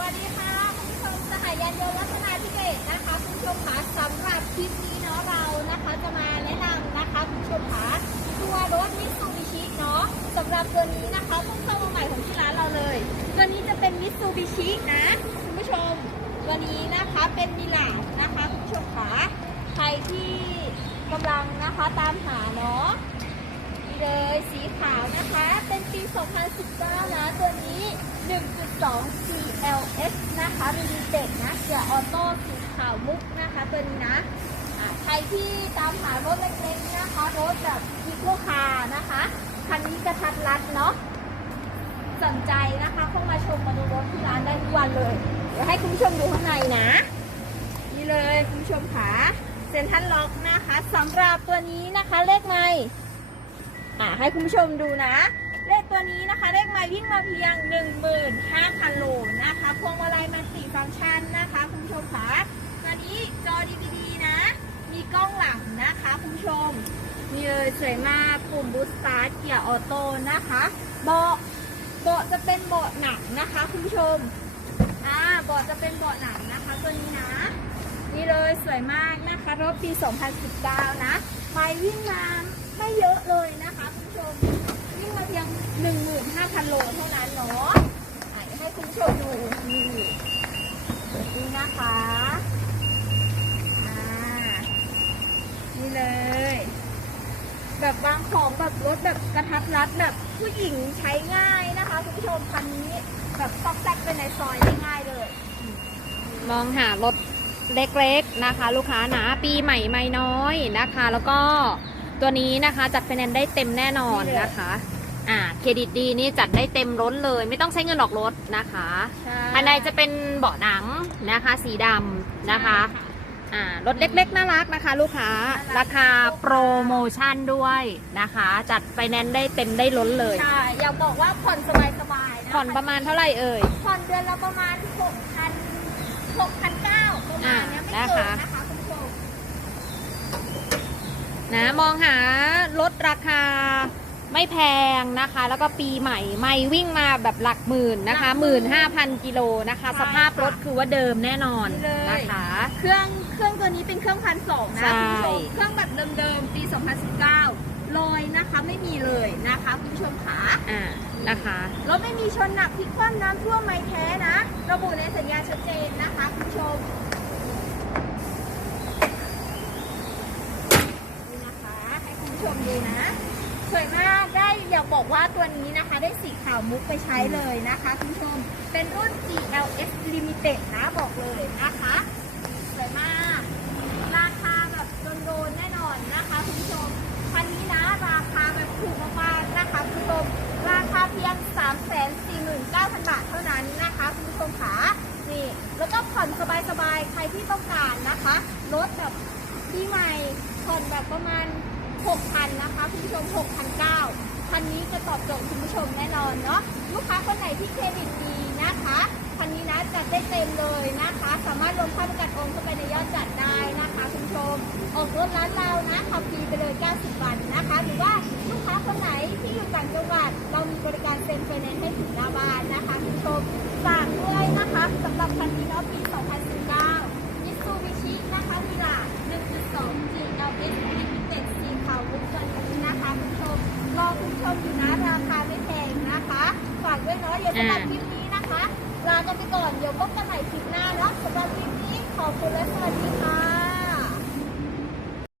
วัสดีค่ะคุณผู้ชมสหายยานยนต์ลักษณะพิเศษนะคะคุณผู้ชมคะสำหรับคลิปนี้เนาะเรานะคะจะมาแนะนำนะคะคุณผู้ชมคะตัวรถมิตซูบิชิเนาะสำหรับตัวนี้นะคะเพิ่งเข้ามาใหม่ของที่ร้านเราเลย ตัวนี้จะเป็นมิตซูบิชินะคุณผู้ชมตัวนี้นะคะเป็นมิลาดนะคะคุณผู้ชมคะใครที่กำลังนะคะตามหาเนาะ เลยสีขาวนะคะ เป็นปี 2019 นะตัวนี้ 1.2 CLS นะคะรีมิเต็ดนะเสือออโต้สีขาวมุกนะคะตัวนี้นะใครที่ตามหารถเล็กๆนะคะ รถแบบพิโคคานะคะ คันนี้กระทัดรัดเนาะสนใจนะคะเข้ามาชมมาดูรถที่ร้านได้ทุกวันเลย เดี๋ยวให้คุณผู้ชมดูข้างในนะ นี่เลยคุณผู้ชมค่ะเซ็นทรัลล็อกนะคะสำหรับตัวนี้นะคะเลขไม่ ให้คุณผู้ชมดูนะ เลขตัวนี้นะคะ เลขไม้วิ่งมาเพียง 15,000โลนะคะพวงมาลัยมันสี่ฟังก์ชันนะคะ คุณผู้ชมคะตัวนี้จอ DVD นะ มีกล้องหลังนะคะ คุณผู้ชมนี่เลยสวยมากปุ่มบูสตาร์เกียร์ออโต้นะคะเบาะเบาะจะเป็นเบาะหนังนะคะ คุณผู้ชมอ่าเบาะจะเป็นเบาะหนังนะคะ ตัวนี้นะนี่เลยสวยมากนะคะรถปี 2019 นะ ไปวิ่งมาไม่เยอะเลยนะคะคุณผู้ชมวิ่งมาเพียง 15,000 โลเท่านั้นเนาะให้คุณผู้ชมดูนี่นี่นะคะอ่านี่เลย แบบวางของแบบรถแบบกระทัดรัดแบบผู้หญิงใช้ง่ายนะคะคุณผู้ชมคันนี้แบบตอกแซกไปในซอยได้ง่ายเลย มองหารถเล็กๆนะคะ ลูกค้านะปีใหม่ไม่น้อยนะคะ แล้วก็ตัวนี้นะคะจัดไฟแนนซ์ได้เต็มแน่นอนนะคะ อ่าเครดิตดีนี่จัดได้เต็มรถเลย ไม่ต้องใช้เงินออกรถนะคะใช่ภายในจะเป็นเบาะหนังนะคะ สีดำนะคะอ่ารถเล็กๆ น่ารักนะคะ ลูกค้าราคาโปรโมชั่นด้วยนะคะ จัดไฟแนนซ์ได้เต็มได้ล้นเลยใช่อยากบอกว่าผ่อนสบายๆนะผ่อนประมาณเท่าไหร่เอ่ยผ่อนเดือนละประมาณหกพันหกพันเก้าประมาณเนี้ยไม่เกินนะคะคุณผู้ชมนะมองหารถราคา ไม่แพงนะคะ แล้วก็ปีใหม่ไม่วิ่งมาแบบหลักหมื่นนะคะหมื่นห้าพันกิโลนะคะ สภาพรถคือว่าเดิมแน่นอนนะคะ เครื่องเครื่องตัวนี้เป็นเครื่องพันสองนะใช่คุณผู้ชมเครื่องแบบเดิมๆปี 2019ลอยนะคะไม่มีเลยนะคะคุณผู้ชมขาอ่านะคะรถไม่มีชนหนักพลิกคว่ำน้ำท่วมไม่แท้นะ ระบุในสัญญาชัดเจนนะคะคุณผู้ชมนี่นะคะให้คุณผู้ชมดูนะ สวยมากได้อยาก บอกว่าตัวนี้นะคะได้สีขาวมุกไปใช้เลยนะคะคุณผู้ชม เป็นรุ่น GLS Limited นะบอกเลยนะคะสวยมาก ราคาแบบโดนๆแน่นอนนะคะคุณผู้ชมคันนี้นะราคาแบบถูกมากๆนะคะคุณผู้ชมราคาเพียง 349,000 บาทเท่านั้นนะคะคุณผู้ชมขานี่แล้วก็ผ่อนสบายๆ ใครที่ต้องการนะคะรถแบบปีใหม่ผ่อนแบบประมาณ 6,000 นะคะคุณผู้ชม6,900 คันนี้จะตอบโจทย์คุณผู้ชมแน่นอนเนาะลูกค้าคนไหนที่เครดิตดีนะคะคันนี้นะจัดได้เต็มเลยนะคะ สามารถรวมค่าประกันโอนเข้าไปในยอดจัดได้นะคะคุณผู้ชมออกรถร้านเรานะขับฟรีไปเลย 90 วันนะคะ หรือว่าลูกค้าคนไหนที่อยู่ต่างจังหวัดเรามีบริการเซ็นไฟแนนซ์ให้ถึงหน้าบ้านนะคะคุณผู้ชมฝากด้วยนะคะสำหรับคันนี้เนาะปี 2019มิตซูบิชินะคะมีหลา1.2 GLS Limited สีขาวมุกตัวนี้นะคะคุณผู้ชมรอคุณผู้ชมอยู่นะราคาไม่แพงนะคะ ฝากด้วยเนาะเดี๋ยว สำหรับคลิปนี้นะคะลากันไปก่อนเดี๋ยวพบกันใหม่คลิปหน้าเนาะสำหรับคลิปนี้ขอบคุณและสวัสดีค่ะ